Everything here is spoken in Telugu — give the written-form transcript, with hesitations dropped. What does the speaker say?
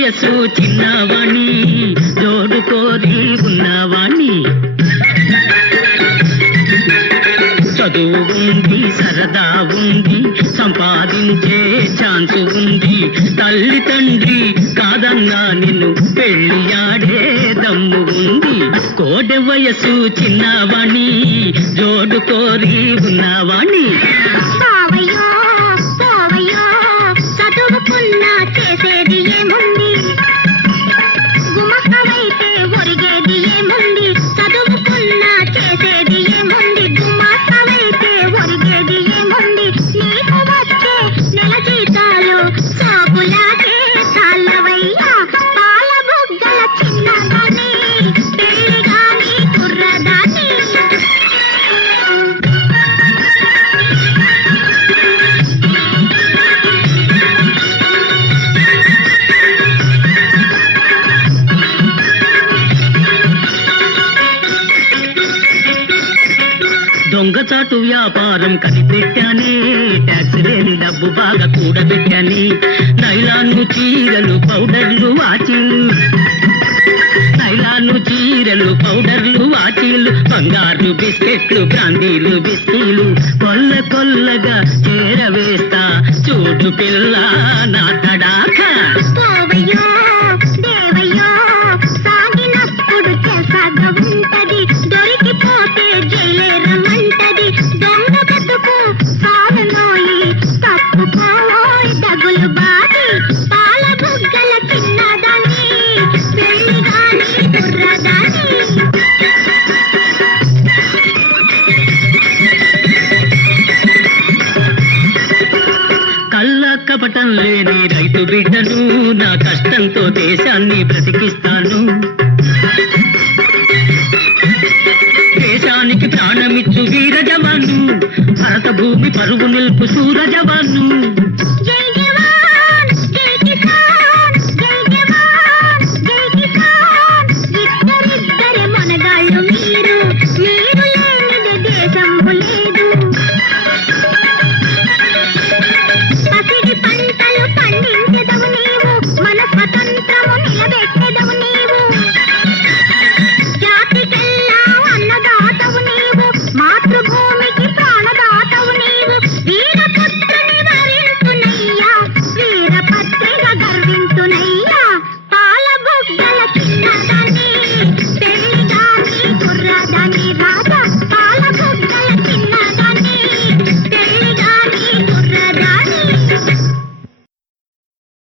వయసు చిన్నవాణి జోడు కోరి ఉన్నవాణి చదువు ఉంది సరదా ఉంది సంపాదించే ఛాన్సు ఉంది తల్లి తండ్రి కాదన్నా నిన్ను పెళ్ళియాడే దమ్ము ఉంది కోడె వయసు చిన్నవాణి జోడు కోరి ఉన్నవాణి చదువుకున్నా చేసేది ఏముంది గుమస్తమైతే ఒరిగేది ఏముంది చదువుకున్నా చేసేది ఏముంది గుమస్తమైతే ఒరిగేది ఏముంది నీకు వచ్చే నెల జీతాలు సాగులాగే చాలవయ్యా పాల బుగ్గల చిన్నదాన్ని పెళ్లి గాని కుర్రదాన్ని దొంగచాటు వ్యాపారం కనిపెట్టానే ట్యాక్స్ లేని డబ్బు బాగా కూడబెట్టాని నైలాను చీరలు పౌడర్లు వాచీలు నైలాను చీరలు పౌడర్లు వాచీలు బంగారు బిస్కెట్లు బ్రాందీలు బిస్కీలు కొల్ల కొల్లగా చేరవేస్తా చూడు పిల్ల నా తడాక సాగినప్పుడు చేసాగా ఉంటది దొరికిపోతే జైలేరమంటది దొంగ బతుకు సాలనోయి తప్పుకోయి డగులు బాది పాల బుగ్గల చిన్నదాన్ని పెళ్లి గాని కుర్రదాన్ని కపటం లేని రైతు బిడ్డను నా కష్టంతో దేశాన్ని బ్రతికిస్తాను దేశానికి ప్రాణమిచ్చు వీర జవాను భరత భూమి పరుగు నిల్పు సూర జవాను ఇద్దరిద్దరే మనగాళ్ళు మీరు లేనిది దేశంబు లేదు